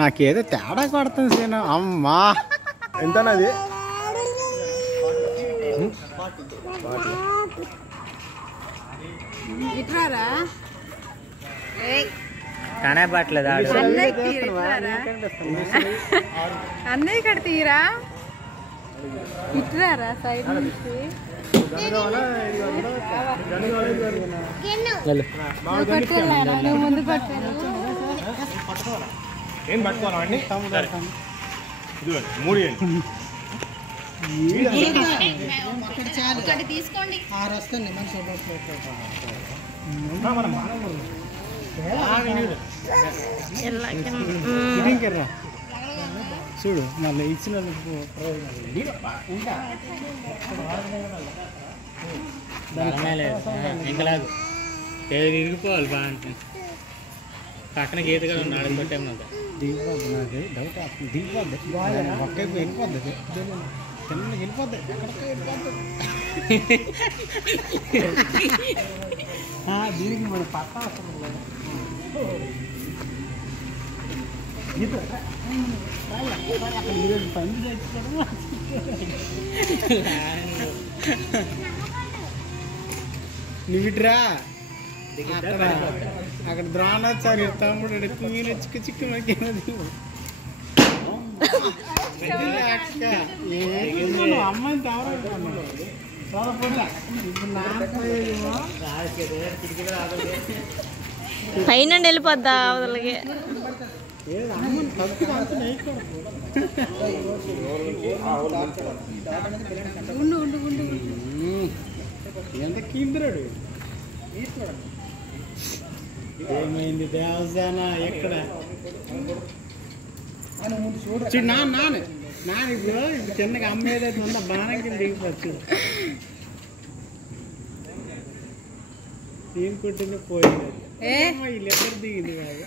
నాకేదో తేడా కొడుతుంది సీను. అమ్మా ఎంతన్నది? కానే పట్టలేదు అన్నయ్య ఇక్కడ తీరా ఇట్రారా సైడ్ నుంచి ముందు పట్టాను. ఏం పట్టుకోవాలండి? మూడు తీసుకోండి. చూడు మళ్ళీ ఇచ్చిన ఇంకా లేదు ఇరిగిపోవాలి బాగా ఉంటుంది. పక్కన గీత కూడా ఉన్నాడు కొట్టేమో దిగిపోద్ది. నాకు డౌట్ వస్తుంది. దిగిపోద్ది ఒక్కైపు వెళ్ళిపోద్ది. కిందకి వెళ్ళిపోద్ది. ఎక్కడికో వెళ్ళిపోద్ది. దీనికి మన పట్ట అవసరం లేదు. పని నువ్వుట్రా అక్కడ ద్రోణాచార్య తమ్ముడు చిక్కు చిక్కు అమ్మాయిని పైన వెళ్ళిపోద్దా అవతలకి. ఎంత కీంద్రాడు. ఏమైంది దేవసేన ఎక్కడ చూడు. నాన్న ఇప్పుడు చిన్నగా అమ్మ ఏదైతే ఉందో బాణం కింద దిగిపోవచ్చు. ఏం కొట్టిందో పోయింది. వీళ్ళెద్దరు దిగింది కాదు.